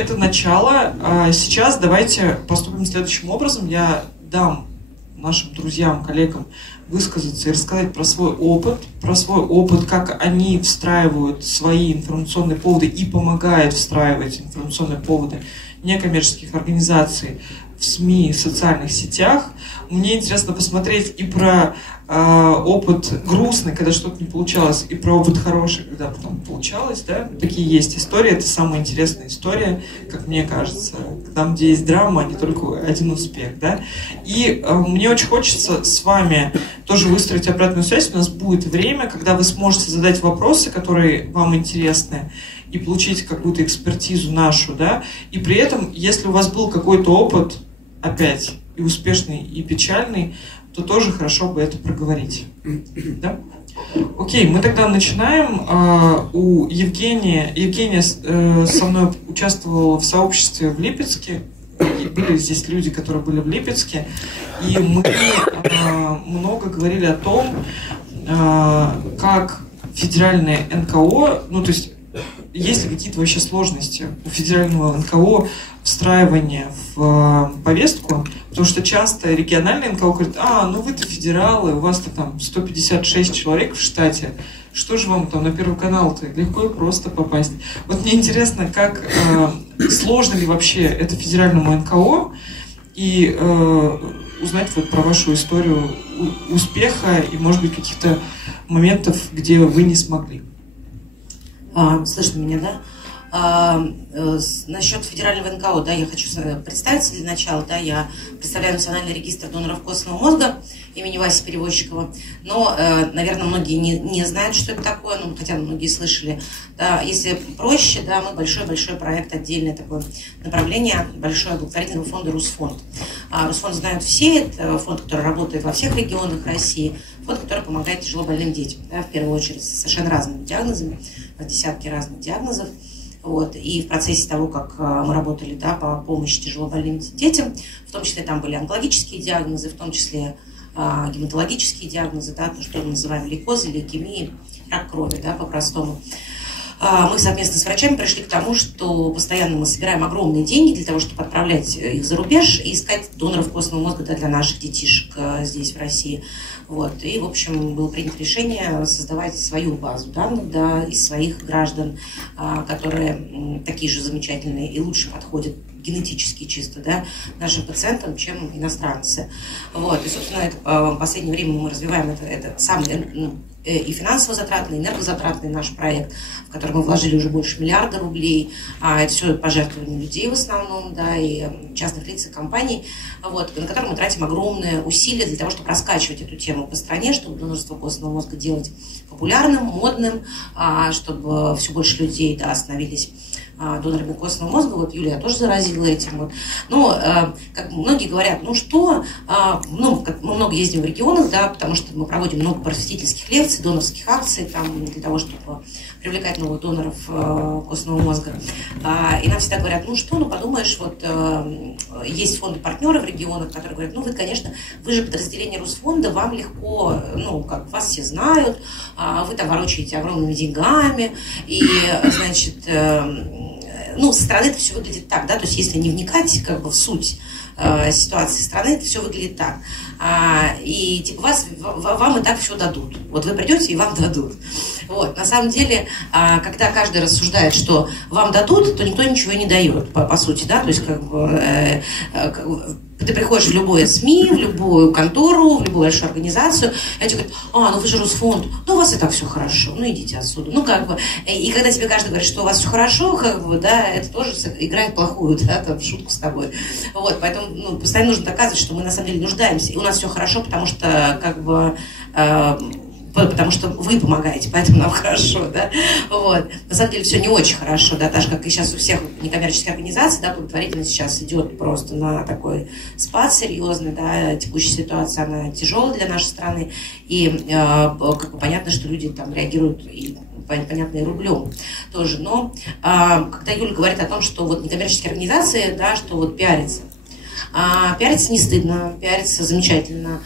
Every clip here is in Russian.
это начало. Сейчас давайте поступим следующим образом. Я дам нашим друзьям, коллегам высказаться и рассказать про свой опыт, как они встраивают свои информационные поводы и помогают встраивать информационные поводы некоммерческих организаций в СМИ, в социальных сетях. Мне интересно посмотреть и про опыт грустный, когда что-то не получалось, и про опыт хороший, когда потом получалось. Да? Такие есть истории, это самая интересная история, как мне кажется. Там, где есть драма, а не только один успех. Да? И мне очень хочется с вами тоже выстроить обратную связь. У нас будет время, когда вы сможете задать вопросы, которые вам интересны, и получить какую-то экспертизу нашу. Да? И при этом, если у вас был какой-то опыт, опять, и успешный, и печальный, то тоже хорошо бы это проговорить. Да? Окей, мы тогда начинаем. У Евгения со мной участвовала в сообществе в Липецке. И были здесь люди, которые были в Липецке. И мы много говорили о том, как федеральное НКО, ну то есть есть ли какие-то вообще сложности у федерального НКО встраивания в повестку, потому что часто региональные НКО говорят: ну вы-то федералы, у вас-то там 156 человек в штате, что же вам там на Первый канал-то легко и просто попасть. Вот мне интересно, как сложно ли вообще это федеральному НКО, и узнать вот про вашу историю успеха и, может быть, каких-то моментов, где вы не смогли. Слышно меня, да? Насчет федерального НКО, да, я хочу представиться для начала, да, я представляю Национальный регистр доноров костного мозга имени Васи Перевозчикова, но, наверное, многие не знают, что это такое, ну, хотя многие слышали, да, если проще, да, мы большой проект, отдельное такое направление, большое благотворительного фонда Русфонд. Русфонд знают все, это фонд, который работает во всех регионах России, фонд, который помогает тяжелобольным детям, да, в первую очередь, с совершенно разными диагнозами, десятки разных диагнозов. Вот. И в процессе того, как мы работали, да, по помощи тяжелобольным детям, в том числе там были онкологические диагнозы, в том числе гематологические диагнозы, да, то, что мы называем лейкозы, лейкемии, рак крови, да, по-простому. Мы совместно с врачами пришли к тому, что постоянно мы собираем огромные деньги для того, чтобы отправлять их за рубеж и искать доноров костного мозга, да, для наших детишек здесь, в России. Вот. И, в общем, было принято решение создавать свою базу данных, да, из своих граждан, которые такие же замечательные и лучше подходят генетически чисто, да, нашим пациентам, чем иностранцы. Вот. И, собственно, в последнее время мы развиваем это самый и финансово затратный, и энергозатратный наш проект, в который мы вложили уже больше $1 миллиарда рублей. Это все пожертвования людей в основном, да, и частных лиц и компаний, вот, на которые мы тратим огромные усилия для того, чтобы раскачивать эту тему по стране, чтобы донорство костного мозга делать популярным, модным, чтобы все больше людей, да, становились донорами костного мозга. Вот Юлия тоже заразила этим. Вот. Но, как многие говорят, мы много ездим в регионах, да, потому что мы проводим много просветительских лекций, донорских акций там, для того, чтобы привлекать новых доноров костного мозга. И нам всегда говорят, подумаешь, вот есть фонды-партнеры в регионах, которые говорят, вы, конечно, вы же подразделение Русфонда, вам легко, вас все знают, вы там ворочаете огромными деньгами, и, значит, со стороны это все выглядит так, да, то есть если не вникать в суть ситуации страны, это все выглядит так. И типа вам и так все дадут. Вот вы придете и вам дадут. Вот. На самом деле, когда каждый рассуждает, что вам дадут, то никто ничего не дает, по сути, да, то есть ты приходишь в любое СМИ, в любую контору, в любую большую организацию, и они тебе говорят, вы же Русфонд, у вас и так все хорошо, идите отсюда. И когда тебе каждый говорит, что у вас все хорошо, да, это тоже играет плохую, да, там, шутку с тобой. Вот, поэтому постоянно нужно доказывать, что мы на самом деле нуждаемся, и у нас все хорошо, потому что потому что вы помогаете, поэтому нам хорошо, да, вот. На самом деле все не очень хорошо, да, так же, как и сейчас у всех некоммерческих организаций, да, благотворительность сейчас идет просто на такой спад серьезный, да, текущая ситуация, она тяжелая для нашей страны, и понятно, что люди там реагируют и понятно, и рублем тоже, но когда Юля говорит о том, что вот некоммерческие организации, да, что вот пиарятся, пиариться не стыдно, пиариться замечательно.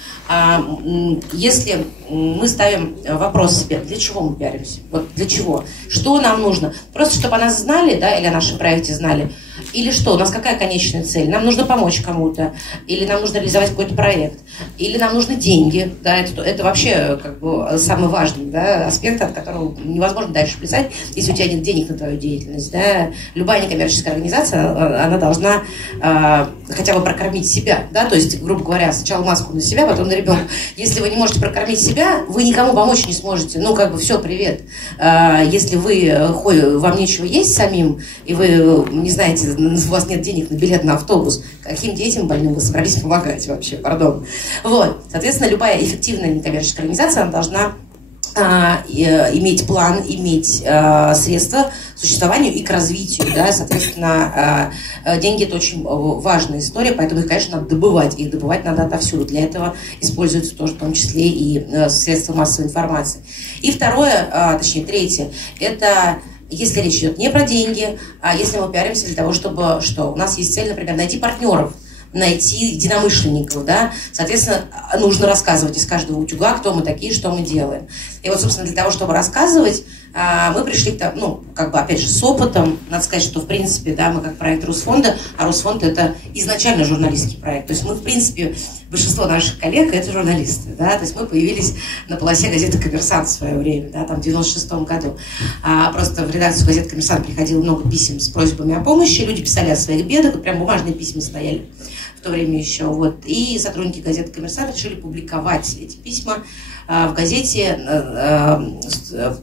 Если мы ставим вопрос себе, для чего мы пиаримся? Вот для чего? Что нам нужно? Просто чтобы о нас знали, да, или о нашем проекте знали. Или что? У нас какая конечная цель? Нам нужно помочь кому-то, или нам нужно реализовать какой-то проект, или нам нужны деньги. Да? Это вообще как бы самый важный, да, аспект, от которого невозможно дальше плясать, если у тебя нет денег на твою деятельность. Да? Любая некоммерческая организация, она должна хотя бы прокормить себя. Да? То есть, грубо говоря, сначала маску на себя, потом на ребенка. Если вы не можете прокормить себя, вы никому помочь не сможете. Ну, как бы, все, привет. Если вам нечего есть самим, и вы не знаете, у вас нет денег на билет на автобус, каким детям больным вы собрались помогать вообще, пардон. Вот. Соответственно, любая эффективная некоммерческая организация, она должна иметь план, иметь средства к существованию и к развитию. Да? Соответственно, деньги – это очень важная история, поэтому их, конечно, надо добывать. Их добывать надо отовсюду. Для этого используются тоже, в том числе, и средства массовой информации. И второе, точнее, третье – это если речь идет не про деньги, а если мы пиаримся для того, чтобы что? У нас есть цель, например, найти партнеров, найти единомышленников, да, соответственно, нужно рассказывать из каждого утюга, кто мы такие, что мы делаем. И вот, собственно, для того, чтобы рассказывать, мы пришли к тому, ну, как бы, опять же, с опытом. Надо сказать, что, в принципе, да, мы как проект Русфонда, а Русфонд – это изначально журналистский проект. То есть мы, в принципе, большинство наших коллег – это журналисты, да, то есть мы появились на полосе газеты «Коммерсант» в свое время, да, там, в 96-м году. Просто в редакцию газеты «Коммерсант» приходило много писем с просьбами о помощи, люди писали о своих бедах, вот прям бумажные письма стояли в то время еще, вот, и сотрудники газеты «Коммерсант» решили публиковать эти письма в газете,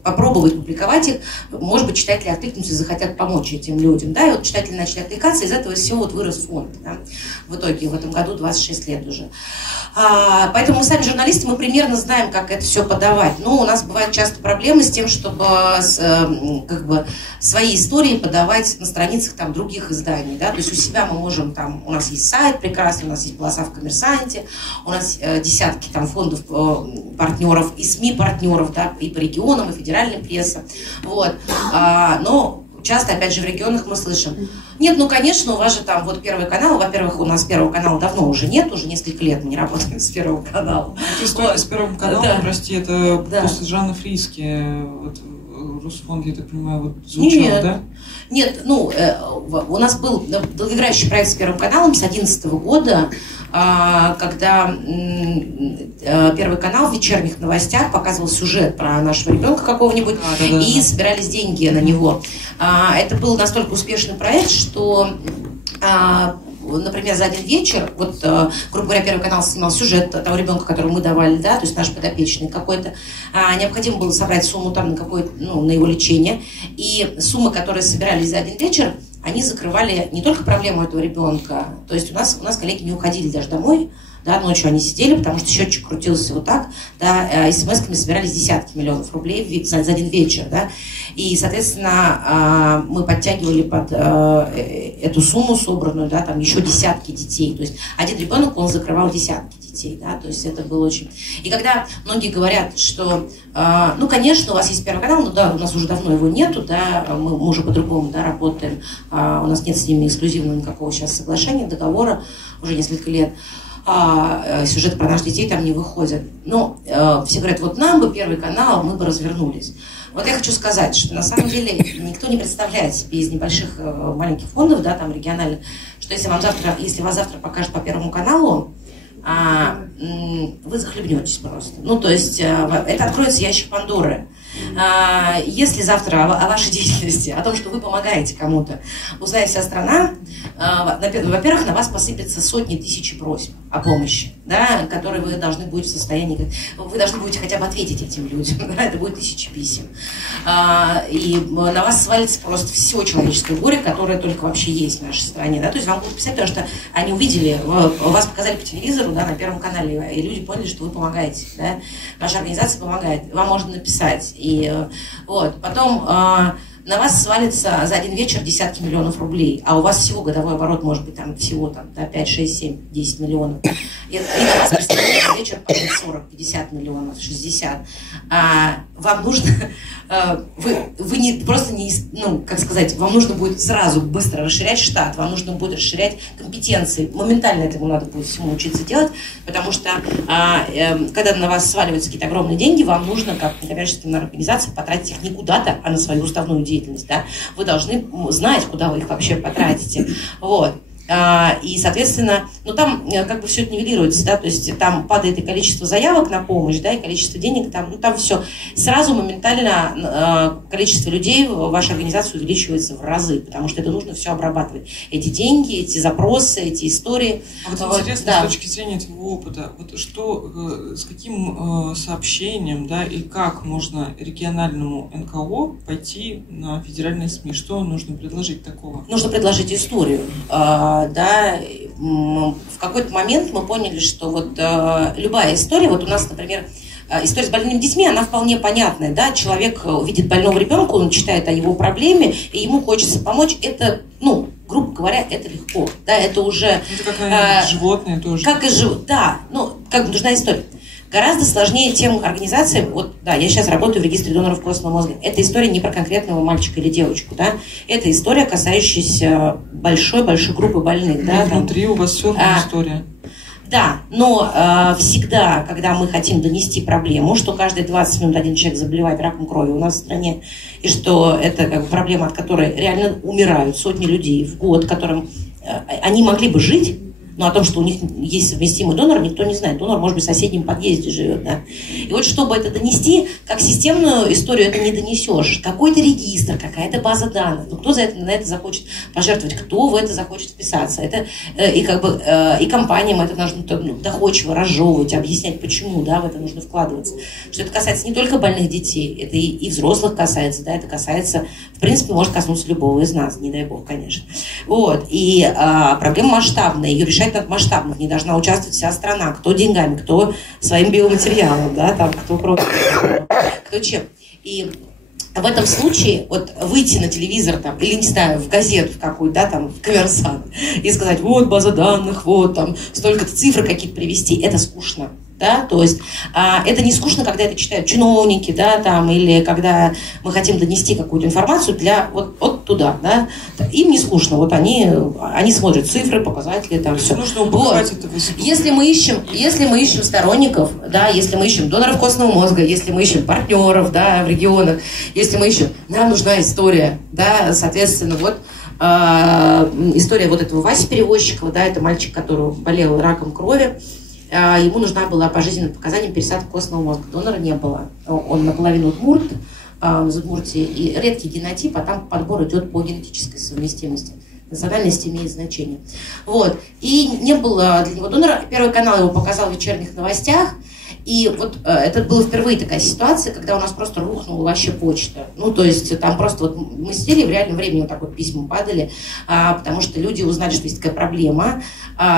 попробовать публиковать их, может быть, читатели откликнутся и захотят помочь этим людям, да, и вот читатели начали откликаться, из этого всего вот вырос фонд, да, в итоге в этом году 26 лет уже. Поэтому мы сами журналисты, мы примерно знаем, как это все подавать, но у нас бывают часто проблемы с тем, чтобы как бы свои истории подавать на страницах там других изданий, да, то есть у себя мы можем там, у нас есть сайт прекрасный, у нас есть полоса в «Коммерсанте», у нас десятки там фондов, партнеров и СМИ-партнеров, да, и по регионам, и федеральная пресса, вот, но часто, опять же, в регионах мы слышим: нет, ну, конечно, у вас же там вот Первый канал. Во-первых, у нас Первого канала давно уже нет, уже несколько лет мы не работаем с Первым каналом. Это история с Первым каналом, да. Прости, это да. После Жанны Фриски, вот, Русфонд, я так понимаю, вот звучал, нет. Да? Нет, ну, у нас был долгоиграющий проект с Первым каналом с 2011 года, когда Первый канал в вечерних новостях показывал сюжет про нашего ребенка какого-нибудь, и собирались деньги на него. Это был настолько успешный проект, что, например, за один вечер, вот, грубо говоря, Первый канал снимал сюжет того ребенка, которого мы давали, да, то есть наш подопечный какой-то, необходимо было собрать сумму там на какое-то, ну, на его лечение, и суммы, которые собирались за один вечер, они закрывали не только проблему этого ребенка, то есть у нас коллеги не уходили даже домой, да, ночью они сидели, потому что счетчик крутился вот так, да, смс-ками собирались десятки миллионов рублей за один вечер, да, и, соответственно, мы подтягивали под эту сумму собранную, да, там еще десятки детей, то есть один ребенок, он закрывал десятки детей, да, то есть это было очень... И когда многие говорят, что, ну, конечно, у вас есть Первый канал, но да, у нас уже давно его нету, да, мы уже по-другому, да, работаем, у нас нет с ними эксклюзивного никакого сейчас соглашения, договора уже несколько лет, сюжеты про наших детей там не выходят. Но все говорят, вот нам бы Первый канал, мы бы развернулись. Вот я хочу сказать, что на самом деле никто не представляет себе из небольших маленьких фондов, да, там региональных, что если вас завтра покажут по Первому каналу, вы захлебнетесь просто. Ну, то есть это откроется ящик Пандоры. Если завтра о вашей деятельности, о том, что вы помогаете кому-то, узнает вся страна, во-первых, на вас посыпятся сотни тысяч просьб о помощи, да, которые вы должны будете в состоянии, вы должны будете хотя бы ответить этим людям, да, это будет тысячи писем. И на вас свалится просто все человеческое горе, которое только вообще есть в нашей стране, да, то есть вам будут писать, потому что они увидели, вас показали по телевизору, да, на Первом канале, и люди поняли, что вы помогаете, да, ваша организация помогает, вам можно написать, и вот, потом на вас свалится за один вечер десятки миллионов рублей, а у вас всего годовой оборот может быть там всего там, 5, 6, 7, 10 миллионов. И на вас представляется вечер по 40, 50 миллионов, 60. Вам нужно, вы не просто не, ну, как сказать, вам нужно будет сразу быстро расширять штат, вам нужно будет расширять компетенции. Моментально этому надо будет всему учиться делать, потому что когда на вас сваливаются какие-то огромные деньги, вам нужно, как некоммерческая организация, потратить их не куда-то, а на свою уставную деятельность. деятельность, да, вы должны знать, куда вы их вообще потратите. Вот. И, соответственно, ну там как бы все это нивелируется, да, то есть там падает и количество заявок на помощь, да, и количество денег, там, ну там все. Сразу моментально количество людей в вашей организации увеличивается в разы, потому что это нужно все обрабатывать. Эти деньги, эти запросы, эти истории. А вот интересно, да, с точки зрения твоего опыта, вот что, с каким сообщением, да, и как можно региональному НКО пойти на федеральные СМИ? Что нужно предложить такого? Нужно предложить историю. Да, в какой-то момент мы поняли, что вот любая история, вот у нас, например, история с больными детьми, она вполне понятная, да, человек видит больного ребенка, он читает о его проблеме, и ему хочется помочь, это, ну, грубо говоря, это легко, да, это уже... Это как, наверное, животные тоже. Как и животные, да, ну, как бы нужна история. Гораздо сложнее тем организациям, вот, да, я сейчас работаю в регистре доноров костного мозга, это история не про конкретного мальчика или девочку, да, это история, касающаяся большой группы больных, да. Внутри у вас все равно история. Да, но всегда, когда мы хотим донести проблему, что каждые 20 минут один человек заболевает раком крови у нас в стране, и что это как бы проблема, от которой реально умирают сотни людей в год, которым они могли бы жить, но о том, что у них есть совместимый донор, никто не знает. Донор, может быть, в соседнем подъезде живет. Да? И вот чтобы это донести, как системную историю это не донесешь. Какой-то регистр, какая-то база данных. Ну, кто на это захочет пожертвовать, кто в это захочет вписаться. Это и как бы и компаниям это нужно доходчиво разжевывать, объяснять, почему, да, в это нужно вкладываться. Что это касается не только больных детей, это и взрослых касается, да, это касается, в принципе, может коснуться любого из нас, не дай бог, конечно. Вот. И проблема масштабная, ее решать надо масштабно, в ней должна участвовать вся страна, кто деньгами, кто своим биоматериалом, да, там, кто просто, кто чем. И в этом случае вот выйти на телевизор там, или, не знаю, в газету в какую-то, да, там, в «Коммерсант» и сказать, вот база данных, вот там, столько-то цифр какие-то привести, это скучно. Да, то есть это не скучно, когда это читают чиновники, да, там, или когда мы хотим донести какую-то информацию для вот туда, да, им не скучно, вот они смотрят цифры, показатели, там все. Нужно упаковать это. Если мы ищем сторонников, да, если мы ищем доноров костного мозга, если мы ищем партнеров, да, в регионах, если мы ищем, нам нужна история, да, соответственно, вот история вот этого Васи Перевозчикова, да, это мальчик, который болел раком крови. Ему нужна была по жизненным показаниям пересадка костного мозга. Донора не было. Он наполовину удмурт, из Удмуртии, и редкий генотип, а там подбор идет по генетической совместимости. Национальность имеет значение. Вот. И не было для него донора. Первый канал его показал в вечерних новостях. И вот это была впервые такая ситуация, когда у нас просто рухнула вообще почта. Ну, то есть там просто вот мы сидели, в реальном времени вот так вот письма падали, потому что люди узнали, что есть такая проблема,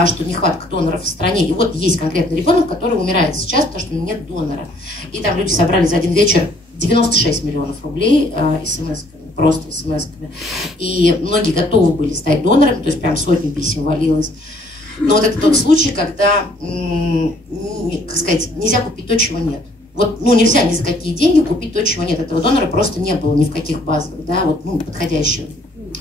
что нехватка доноров в стране. И вот есть конкретный ребенок, который умирает сейчас, потому что нет донора. И там люди собрали за один вечер 96 миллионов рублей смс-ками, просто смс-ками. И многие готовы были стать донорами, то есть прям сотни писем валилось. Но вот это тот случай, когда, как сказать, нельзя купить то, чего нет. Вот, ну, нельзя ни за какие деньги купить то, чего нет. Этого донора просто не было ни в каких базах, да, вот, ну, подходящего.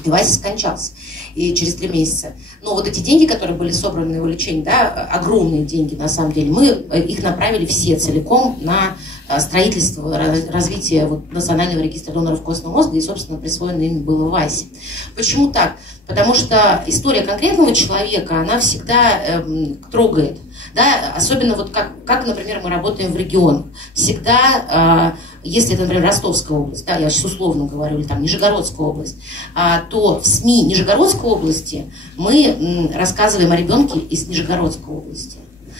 И Вася скончался и через 3 месяца. Но вот эти деньги, которые были собраны на его лечение, да, огромные деньги на самом деле, мы их направили все целиком на строительство, развитие вот, национального регистра доноров костного мозга, и, собственно, присвоенное имя было Васе. Почему так? Потому что история конкретного человека, она всегда трогает. Да? Особенно вот как, например, мы работаем в регионах. Всегда, если это, например, Ростовская область, да, я сейчас условно говорю, или там Нижегородская область, то в СМИ Нижегородской области мы рассказываем о ребенке из Нижегородской области.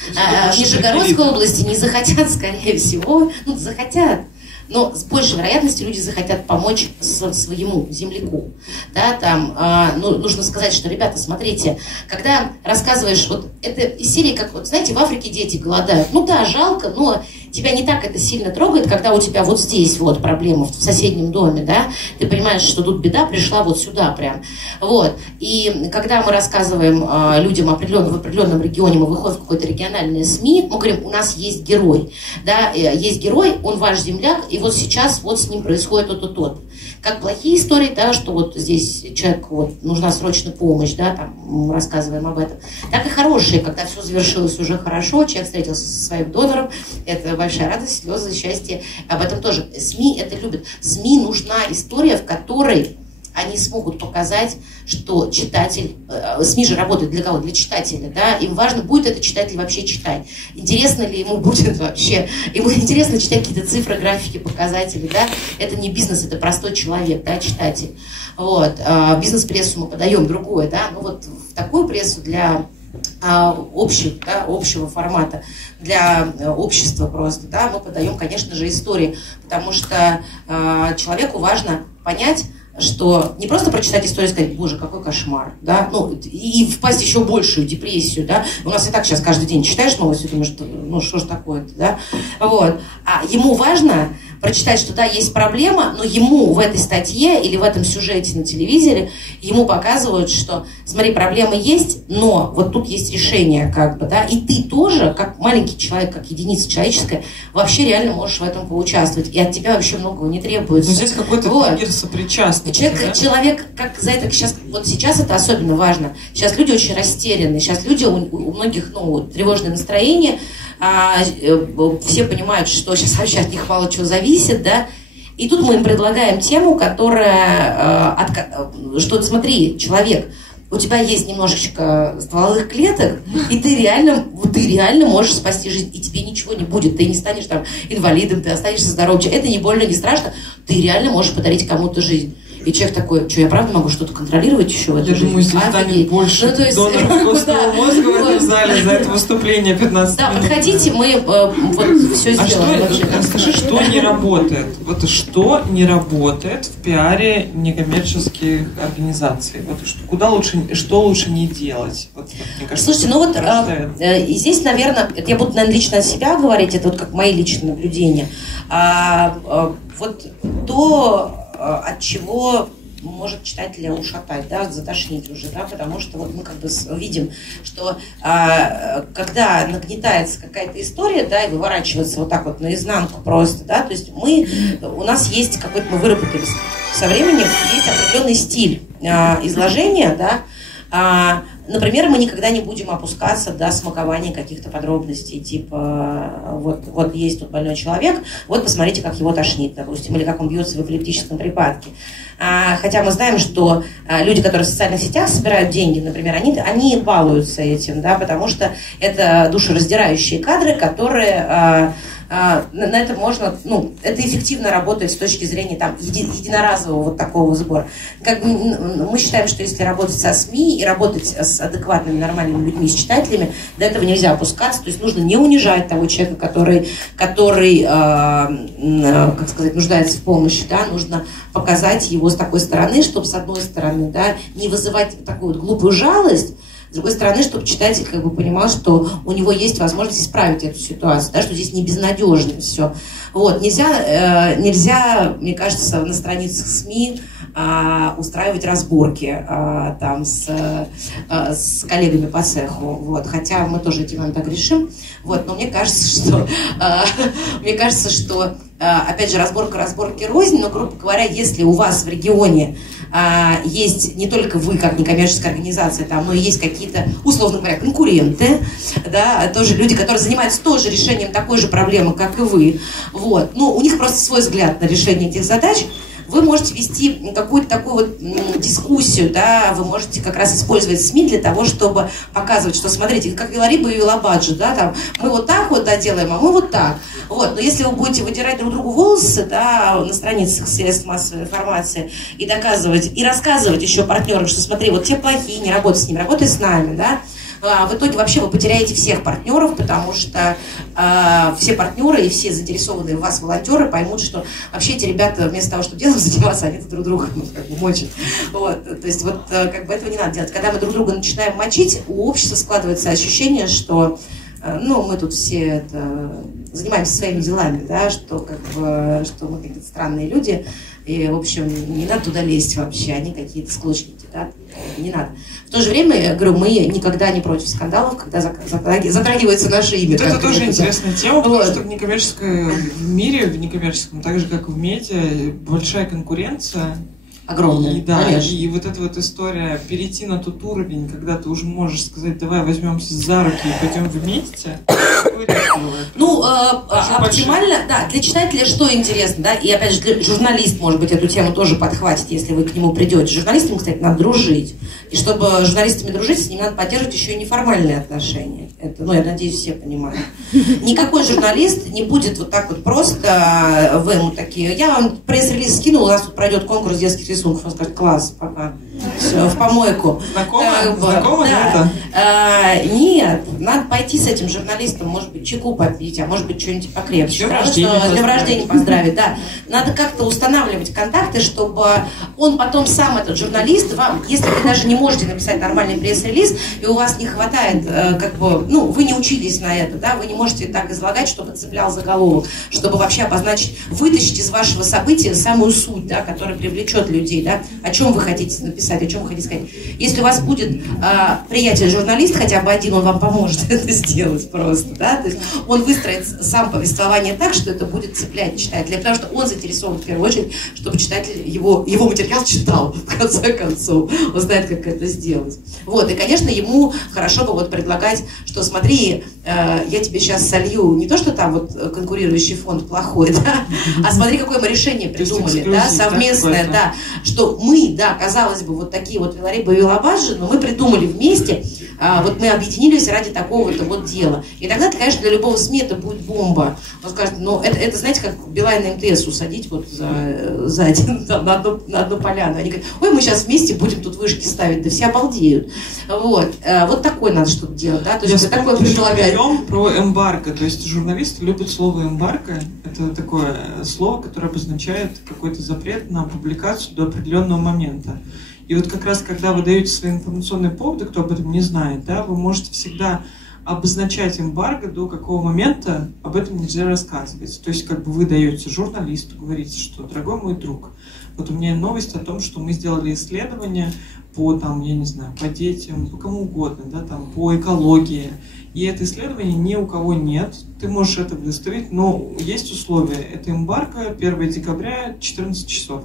В Нижегородской области не захотят, скорее всего, ну, захотят, но с большей вероятностью люди захотят помочь своему земляку. Да, там, нужно сказать, что, ребята, смотрите, когда рассказываешь, вот это из серии, как, вот, знаете, в Африке дети голодают. Ну да, жалко, но тебя не так это сильно трогает, когда у тебя вот здесь вот проблема в соседнем доме, да, ты понимаешь, что тут беда пришла вот сюда прям. Вот. И когда мы рассказываем людям в определенном регионе, мы выходим в какое-то региональное СМИ, мы говорим, у нас есть герой, да, есть герой, он ваш земляк, и вот сейчас вот с ним происходит то-то. Как плохие истории, да, что вот здесь человеку вот нужна срочная помощь, да, там мы рассказываем об этом, так и хорошие, когда все завершилось уже хорошо, человек встретился со своим донором, это большая радость, слезы, счастье. Об этом тоже. СМИ это любят. СМИ нужна история, в которой они смогут показать, что читатель... СМИ же работает для кого? Для читателя, да? Им важно, будет этот читатель вообще читать. Интересно ли ему будет вообще? Ему интересно читать какие-то цифры, графики, показатели, да? Это не бизнес, это простой человек, да, читатель. Вот. Бизнес-прессу мы подаем другое, да? Ну вот в такую прессу для общего формата, для общества просто, да, мы подаем, конечно же, истории, потому что человеку важно понять, что не просто прочитать историю и сказать, боже, какой кошмар, да, ну, и впасть еще в большую депрессию, да, у нас и так сейчас каждый день читаешь новости, думаешь, ну, что ж такое-то, да, вот, а ему важно прочитать, что да, есть проблема, но ему в этой статье или в этом сюжете на телевизоре ему показывают, что, смотри, проблема есть, но вот тут есть решение, как бы, да, и ты тоже, как маленький человек, как единица человеческая, вообще реально можешь в этом поучаствовать, и от тебя вообще многого не требуется. Но здесь какой-то триггер сопричастности. Человек, как за это сейчас, вот сейчас это особенно важно. Сейчас люди очень растеряны, сейчас люди, у многих, ну, тревожное настроение, все понимают, что сейчас вообще от них мало чего зависит, да, и тут мы им предлагаем тему, которая, что смотри, человек, у тебя есть немножечко стволовых клеток, и ты реально можешь спасти жизнь, и тебе ничего не будет, ты не станешь там инвалидом, ты останешься здоровым, это не больно, не страшно, ты реально можешь подарить кому-то жизнь. И человек такой, что я правда могу что-то контролировать еще в этой жизни? Я думаю, здесь станет больше доноров костного мозга в этом зале за это выступление 15 минут. Да, подходите, мы вот все сделаем. Расскажи, что не работает. Вот что не работает в пиаре некоммерческих организаций? Вот что лучше не делать? Вот, мне кажется, слушайте, ну вот и здесь, наверное, это я буду, наверное, лично от себя говорить, это вот как мои личные наблюдения. Вот то, от чего может читателя ушатать, да, затошнить уже, да, потому что вот мы как бы видим, что когда нагнетается какая-то история, да, и выворачивается вот так вот наизнанку просто, да, то есть у нас есть какой-то, мы выработали со временем, есть определенный стиль изложения, да, например, мы никогда не будем опускаться до смакования каких-то подробностей, типа вот есть тут больной человек, вот посмотрите, как его тошнит, допустим, или как он бьется в эпилептическом припадке. Хотя мы знаем, что люди, которые в социальных сетях собирают деньги, например, они балуются этим, да, потому что это душераздирающие кадры, которые... на это можно, ну, это эффективно работает с точки зрения там единоразового вот такого сбора. Как мы считаем, что если работать со СМИ и работать с адекватными, нормальными людьми, с читателями, до этого нельзя опускаться, то есть нужно не унижать того человека, который как сказать, нуждается в помощи, да, нужно показать его с такой стороны, чтобы с одной стороны, да, не вызывать такую вот глупую жалость, с другой стороны, чтобы читатель как бы понимал, что у него есть возможность исправить эту ситуацию, да, что здесь не безнадежно все. Вот. Нельзя, мне кажется, на страницах СМИ устраивать разборки там с коллегами по цеху. Вот. Хотя мы тоже этим иногда грешим. Вот. Но мне кажется, что опять же, разборки рознь, но, грубо говоря, если у вас в регионе есть не только вы, как некоммерческая организация, там, но и есть какие-то, условно говоря, конкуренты, да, тоже люди, которые занимаются тоже решением такой же проблемы, как и вы. Вот. Ну, у них просто свой взгляд на решение этих задач. Вы можете вести какую-то такую вот дискуссию, да, вы можете как раз использовать СМИ для того, чтобы показывать, что, смотрите, как Велариба и Велобаджи, да, там, мы вот так вот делаем, а мы вот так. Вот. Но если вы будете выдирать друг другу волосы, да, на страницах средств массовой информации и доказывать, и рассказывать еще партнерам, что, смотри, вот те плохие, не работай с ними, работай с нами, да, в итоге вообще вы потеряете всех партнеров, потому что все партнеры и все заинтересованные в вас волонтеры поймут, что вообще эти ребята вместо того, чтобы делом заниматься, они друг друга как бы мочат. Вот. То есть вот как бы этого не надо делать. Когда мы друг друга начинаем мочить, у общества складывается ощущение, что мы тут все занимаемся своими делами, да, что мы какие-то странные люди, и, в общем, не надо туда лезть вообще, они какие-то склочники, да, не надо. В то же время, я говорю, мы никогда не против скандалов, когда затрагивается наше имя. Вот это тоже интересная тема, потому что в мире, в некоммерческом, так же, как и в медиа, большая конкуренция. Огромная, и вот эта вот история, перейти на тот уровень, когда ты уже можешь сказать, давай возьмемся за руки и пойдем вместе, Ну, оптимально, да, для читателя что интересно, да, и опять же, журналист, может быть, эту тему тоже подхватит, если вы к нему придете. С журналистами, кстати, надо дружить. И чтобы с журналистами дружить, с ними надо поддерживать еще и неформальные отношения. Это, ну, я надеюсь, все понимают. Никакой журналист не будет вот так вот просто, вы ему такие, я вам пресс-релиз скинул, у нас тут пройдет конкурс детских рисунков, он скажет, класс, пока, все, в помойку. Знакомо да. Нет, надо пойти с этим журналистом, может быть, чайку попить, а может быть, что-нибудь покрепче. С днем рождения поздравить, да. Надо как-то устанавливать контакты, чтобы он потом сам, этот журналист, вам, если вы даже не можете написать нормальный пресс-релиз, и у вас не хватает, как бы, ну, вы не учились на это, да, вы не можете так излагать, чтобы цеплял заголовок, чтобы вообще обозначить, вытащить из вашего события самую суть, да, которая привлечет людей, да, о чем вы хотите написать, о чем вы хотите сказать. Если у вас будет приятель-журналист, хотя бы один, он вам поможет это сделать просто, да, то есть он выстроит сам повествование так, что это будет цеплять читателя, потому что он заинтересован в первую очередь, чтобы читатель его материал читал, в конце концов, он знает, как это сделать. Вот, и, конечно, ему хорошо бы вот предлагать, что смотри, я тебе сейчас солью не то, что там вот конкурирующий фонд плохой, да, а смотри, какое мы решение придумали, да, совместное, да, что мы, да, казалось бы, вот такие вот велобажи, но мы придумали вместе, вот мы объединились ради такого-то вот дела. И тогда, конечно, для любого СМИ это будет бомба. Он скажет, ну, это знаете, как Билайн на МТС усадить вот сзади на одну поляну. Они говорят, ой, мы сейчас вместе будем тут вышки ставить, да все обалдеют. Вот, вот такое надо что-то делать, да, то есть это такое предлагает. Про эмбарго, то есть журналисты любят слово эмбарго, это такое слово, которое обозначает какой-то запрет на публикацию до определенного момента. И вот как раз, когда вы даете свои информационные поводы, кто об этом не знает, да, вы можете всегда обозначать эмбарго, до какого момента об этом нельзя рассказывать. То есть, как бы вы даете журналисту, говорите, что, дорогой мой друг, вот у меня новость о том, что мы сделали исследование по, там, я не знаю, по детям, по кому угодно, да, там, по экологии. И это исследование ни у кого нет, ты можешь это выставить, но есть условия. Это эмбарго 1 декабря, 14 часов.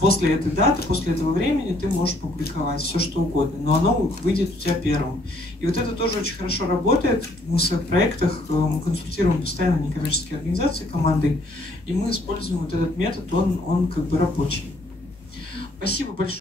После этой даты, после этого времени ты можешь публиковать все, что угодно, но оно выйдет у тебя первым. И вот это тоже очень хорошо работает. Мы в своих проектах мы консультируем постоянно некоммерческие организации, команды, и мы используем вот этот метод, он как бы рабочий. Спасибо большое.